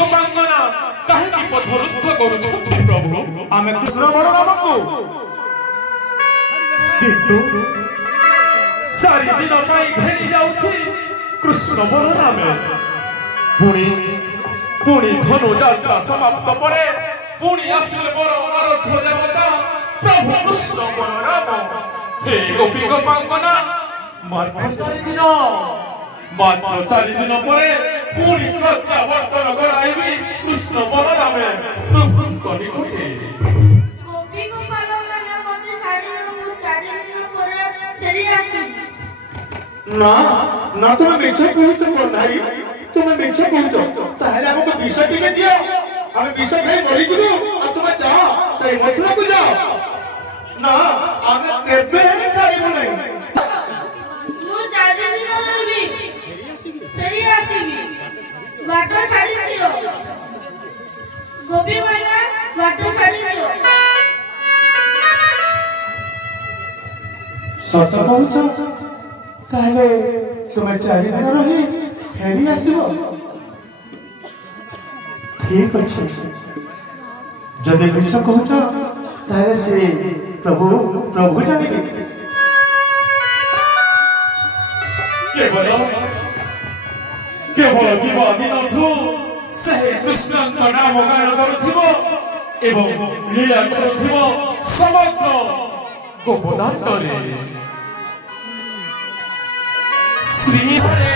गोपांगना काहेकि पथरुद्ध करुछन्ति प्रभु आमे कृष्ण बड़ नामकु किंतु सारी दिन पाई घेरी जाउछि कृष्ण बलरामे पुणी पुणी धनु यात्रा समाप्त परे पुणी आसिले बर आराध्य देवता प्रभु कृष्ण बलराम हे गोपी गोपांगना मात्र 4 दिन परे पुणी प्रत्यावर्तन कराइबी कृष्ण बलरामे प्रभु निकटे गोपी गोपालना मते छाड़ी 4 दिन परे फेरी आसी ना ना तुम मिछ कहूच कोन नारी तुम मिछ कहूच ताहले हमको विष टिके दियो हम विष खाई मरि जिवो आ तुम जाओ से मथुरा को जाओ ना हम केबे नहीं खाइबो नहीं मु 4 दिन रहबी फेरी आसीबी बाट छाड़ी दियो गोपी माना बाट छाड़ी दियो सत कहूच ताहले तुम 4 दिन रही फेरी आसीबो ठीक अछि जदि मिछ कहूच ताहले से प्रभु जानिबे केवल जीवा दिनठू से कृष्ण नाम गान करुथिबो एवं लीला करुथिबो समग्र गोपदान्तरे श्री हरे